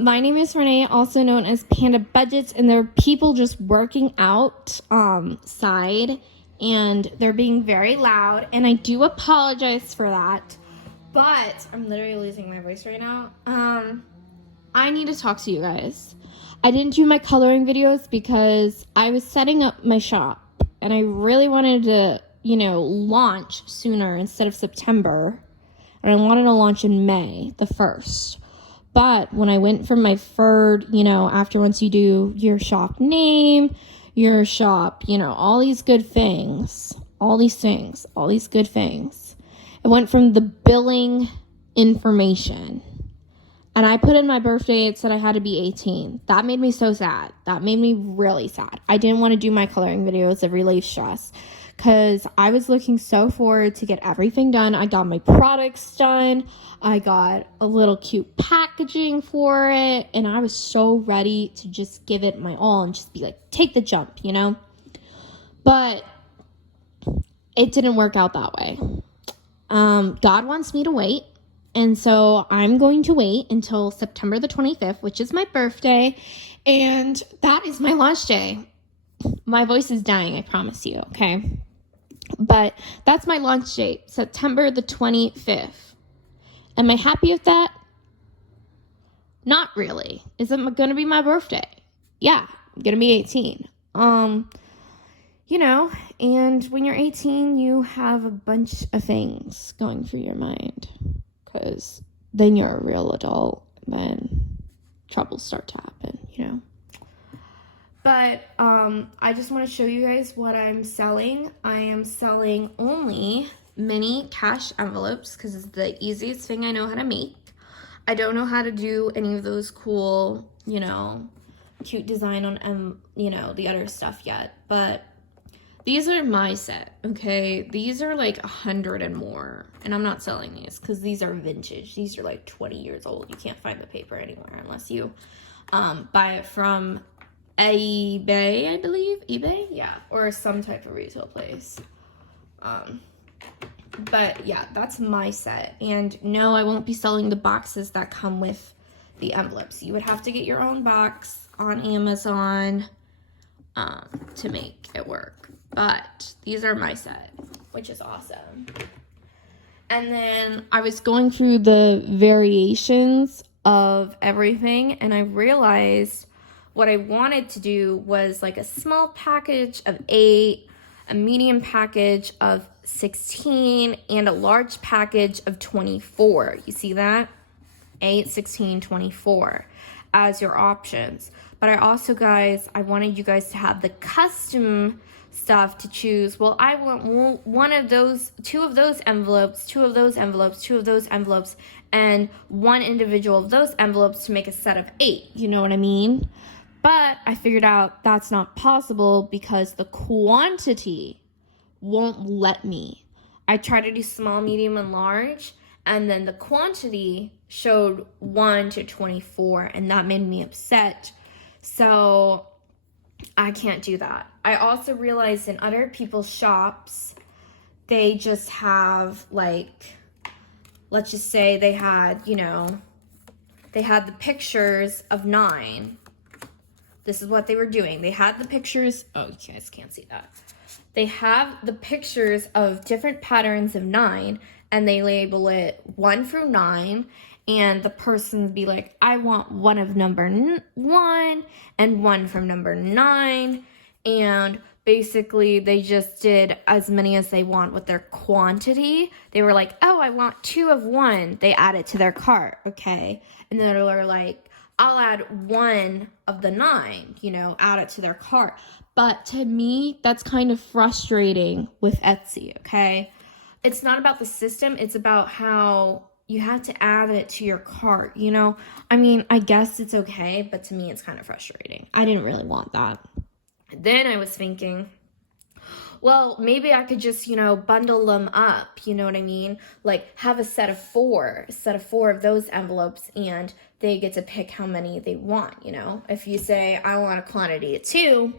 My name is Renee, also known as Panda Budgets, and there are people just working out side, and they're being very loud, and I do apologize for that, but I'm literally losing my voice right now. I need to talk to you guys. I didn't do my coloring videos because I was setting up my shop, and I really wanted to, launch sooner instead of September, and I wanted to launch in May, the 1st. But when I went for my third, after once you do your shop name, your shop, all these good things, all these good things, it went from the billing information. And I put in my birthday, it said I had to be 18. That made me so sad. That made me really sad. I didn't want to do my coloring videos of relief stress because I was looking so forward to get everything done. I got my products done. I got a little cute packaging for it. And I was so ready to just give it my all and just be like, take the jump, But it didn't work out that way. God wants me to wait. And so I'm going to wait until September the 25th, which is my birthday. And that is my launch day. My voice is dying, I promise you, okay? But that's my launch date, September the 25th. Am I happy with that? Not really. Is it going to be my birthday? Yeah, I'm going to be 18. And when you're 18, you have a bunch of things going through your mind. Because then you're a real adult, then troubles start to happen, But I just want to show you guys what I'm selling. I am selling only mini cash envelopes because it's the easiest thing I know how to make. I don't know how to do any of those cool, cute design on, the other stuff yet. But these are my set, okay? These are like 100 and more. And I'm not selling these because these are vintage. These are like 20 years old. You can't find the paper anywhere unless you buy it from eBay, I believe. eBay? Yeah. Or some type of retail place. But yeah, that's my set. And no, I won't be selling the boxes that come with the envelopes. You would have to get your own box on Amazon to make it work. But these are my set, which is awesome. And then I was going through the variations of everything, and I realized what I wanted to do was like a small package of 8, a medium package of 16, and a large package of 24. You see that? 8, 16, 24 as your options. But I also, guys, I wanted you guys to have the custom stuff to choose. Well, I want one of those, 2 of those envelopes, 2 of those envelopes, 2 of those envelopes, and 1 individual of those envelopes to make a set of 8. You know what I mean? But I figured out that's not possible because the quantity won't let me. I tried to do small, medium, and large, and then the quantity showed 1 to 24, and that made me upset. So I can't do that. I also realized in other people's shops, they just have like, let's just say they had, they had the pictures of 9. This is what they were doing. They had the pictures, oh, you guys can't see that. They have the pictures of different patterns of 9, and they label it 1 through 9, and the person would be like, I want one of number 1 and one from number 9, and basically they just did as many as they want with their quantity. They were like, oh, I want 2 of 1. They add it to their cart, okay? And then they're like, I'll add 1 of the 9, add it to their cart. But to me, that's kind of frustrating with Etsy, okay? It's not about the system. It's about how you have to add it to your cart, I mean, I guess it's okay, but to me, it's kind of frustrating. I didn't really want that. Then I was thinking, well, maybe I could just, bundle them up, you know what I mean? Like, have a set of 4 of those envelopes, and they get to pick how many they want, If you say, I want a quantity of 2,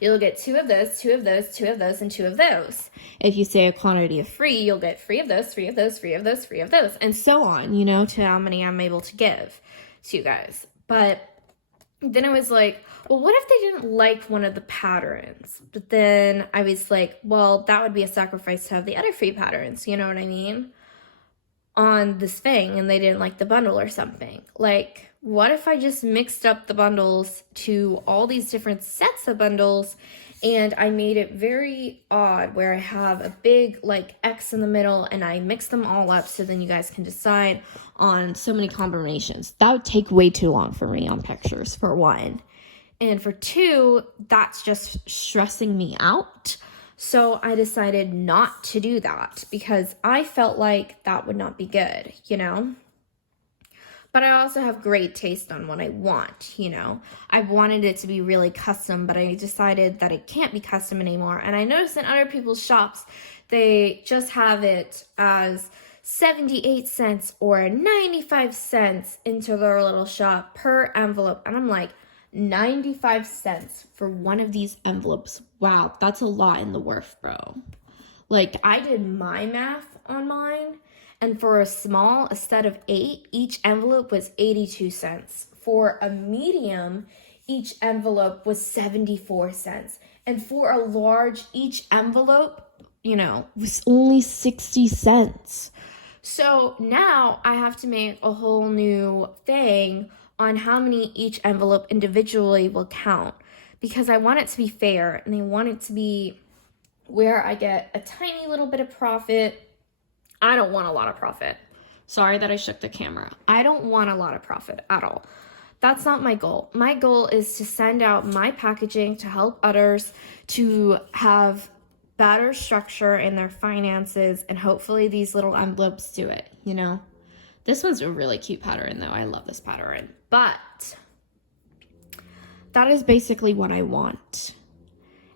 you'll get 2 of those, 2 of those, 2 of those, and 2 of those. If you say a quantity of 3, you'll get 3 of those, 3 of those, 3 of those, 3 of those, and so on, to how many I'm able to give to you guys. But then I was like, well, what if they didn't like one of the patterns? But then I was like, well, that would be a sacrifice to have the other free patterns, you know what I mean? On this thing, and they didn't like the bundle or something. Like, what if I just mixed up the bundles to all these different sets of bundles, and I made it very odd where I have a big like X in the middle and I mix them all up so then you guys can decide on so many combinations. That would take way too long for me on pictures, for one. And for two, that's just stressing me out. So I decided not to do that because I felt like that would not be good, you know? But I also have great taste on what I want, you know? I wanted it to be really custom, but I decided that it can't be custom anymore. And I noticed in other people's shops, they just have it as 78 cents or 95 cents into their little shop per envelope. And I'm like, 95 cents for one of these envelopes. Wow, that's a lot in the Worth, bro. Like, I did my math on mine, and for a set of 8, each envelope was 82 cents. For a medium, each envelope was 74 cents. And for a large, each envelope, you know, was only 60 cents. So now I have to make a whole new thing on how many each envelope individually will count, because I want it to be fair and I want it to be where I get a tiny little bit of profit. I don't want a lot of profit. Sorry that I shook the camera. I don't want a lot of profit at all. That's not my goal. My goal is to send out my packaging to help others to have better structure in their finances, and hopefully these little envelopes do it, you know? This one's a really cute pattern, though. I love this pattern. But that is basically what I want.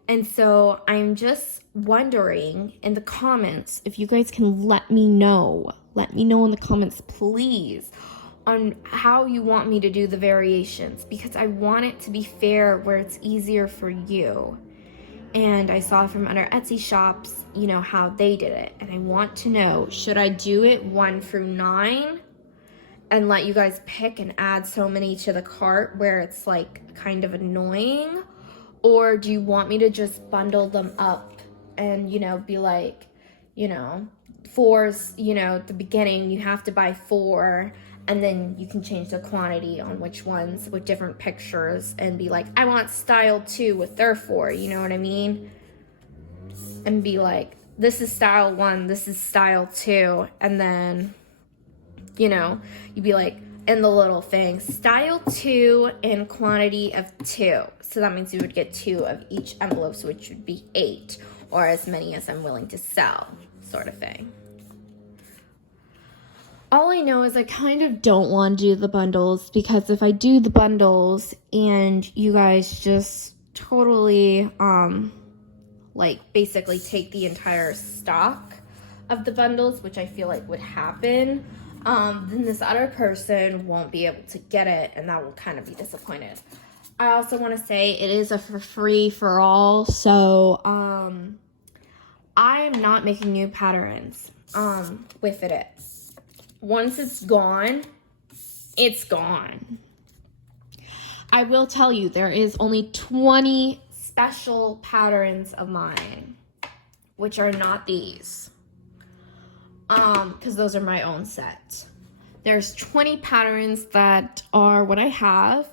And so I'm just wondering in the comments if you guys can let me know. Let me know in the comments, please, on how you want me to do the variations, because I want it to be fair where it's easier for you. And I saw from other Etsy shops, you know, how they did it. And I want to know, should I do it 1 through 9 and let you guys pick and add so many to the cart where it's like kind of annoying? Or do you want me to just bundle them up and, you know, be like, you know, 4's, you know, at the beginning you have to buy 4, and then you can change the quantity on which ones with different pictures and be like, I want style 2 with their 4, you know what I mean? And be like, this is style 1, this is style 2, and then, you know, you'd be like, in the little thing, style 2 in quantity of 2. So that means you would get 2 of each envelope, which would be 8, or as many as I'm willing to sell, sort of thing. All I know is I kind of don't want to do the bundles, because if I do the bundles and you guys just totally, like, basically take the entire stock of the bundles, which I feel like would happen, then this other person won't be able to get it, and that will kind of be disappointed. I also want to say it is a for free for all, so I am not making new patterns with it. Once it's gone, it's gone. I will tell you, there is only 20 special patterns of mine, which are not these. Because those are my own set. There's 20 patterns that are what I have.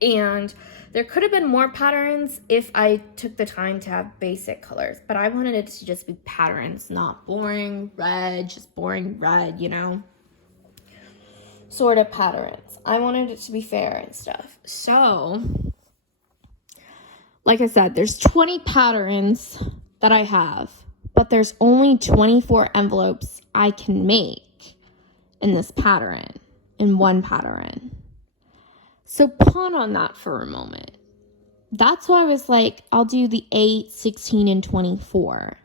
And there could have been more patterns if I took the time to have basic colors. But I wanted it to just be patterns, not boring red, just boring red, you know? Sort of patterns. I wanted it to be fair and stuff. So, like I said, there's 20 patterns that I have. But there's only 24 envelopes I can make in this pattern, in one pattern. So pon on that for a moment. That's why I was like, I'll do the 8, 16, and 24.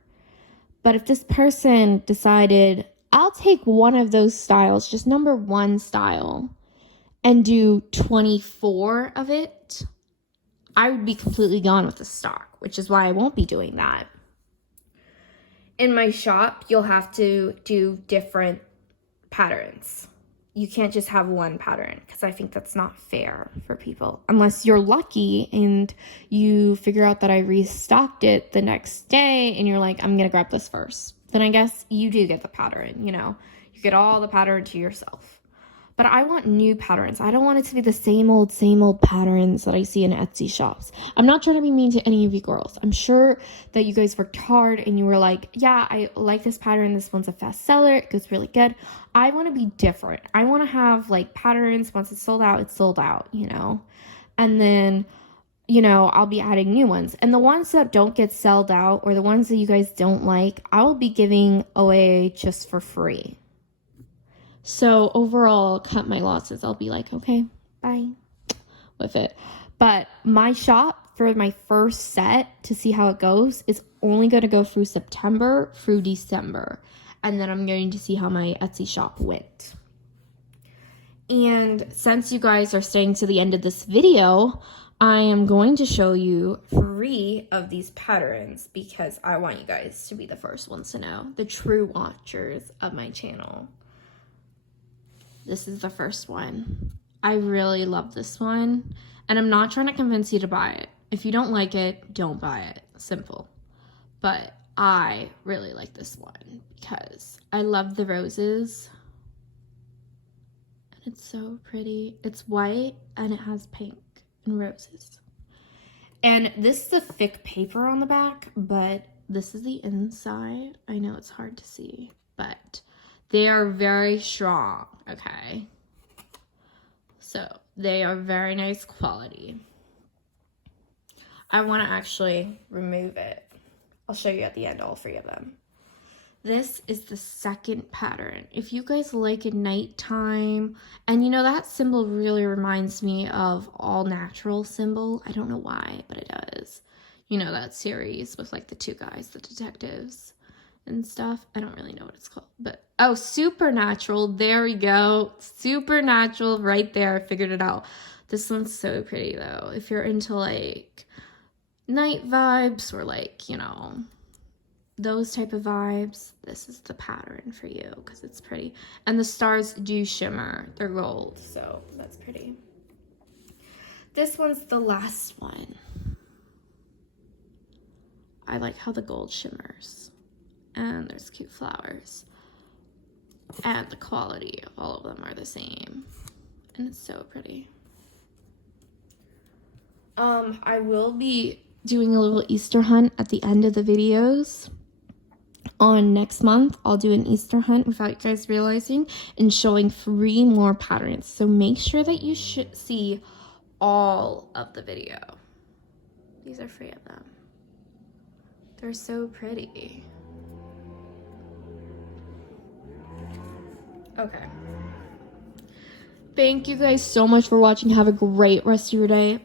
But if this person decided, I'll take one of those styles, just number 1 style, and do 24 of it, I would be completely gone with the stock, which is why I won't be doing that. In my shop, you'll have to do different patterns. you can't just have one pattern, because I think that's not fair for people. Unless you're lucky and you figure out that I restocked it the next day and you're like, I'm going to grab this first. Then I guess you do get the pattern, you know. You get all the pattern to yourself. But I want new patterns. I don't want it to be the same old patterns that I see in Etsy shops. I'm not trying to be mean to any of you girls. I'm sure that you guys worked hard and you were like, yeah, I like this pattern. This one's a fast seller. It goes really good. I want to be different. I want to have like patterns. Once it's sold out, you know? And then, you know, I'll be adding new ones. And the ones that don't get sold out, or the ones that you guys don't like, I will be giving away just for free. So overall, cut my losses. I'll be like, okay, bye with it. But my shop for my first set, to see how it goes, is only going to go through September through December. And then I'm going to see how my Etsy shop went. And since you guys are staying to the end of this video, I am going to show you 3 of these patterns, because I want you guys to be the first ones to know, the true watchers of my channel. This is the first one. I really love this one, and I'm not trying to convince you to buy it. If you don't like it, don't buy it. Simple. But I really like this one because I love the roses. And it's so pretty. It's white and it has pink and roses. And this is the thick paper on the back, but this is the inside. I know it's hard to see, but they are very strong, okay? So they are very nice quality. I want to actually remove it. I'll show you at the end all 3 of them. This is the second pattern. If you guys like a nighttime, and you know that symbol really reminds me of All Natural symbol. I don't know why, but it does. You know that series with like the 2 guys, the detectives and stuff. I don't really know what it's called, but oh, Supernatural. There we go. Supernatural right there. I figured it out. This one's so pretty though. If you're into like night vibes or like, you know, those type of vibes, this is the pattern for you because it's pretty. And the stars do shimmer. They're gold, so that's pretty. This one's the last one. I like how the gold shimmers. And there's cute flowers. And the quality of all of them are the same. And it's so pretty. I will be doing a little Easter hunt at the end of the videos. On next month, I'll do an Easter hunt without you guys realizing and showing 3 more patterns. So make sure that you should see all of the video. These are 3 of them. They're so pretty. Okay. Thank you guys so much for watching. Have a great rest of your day.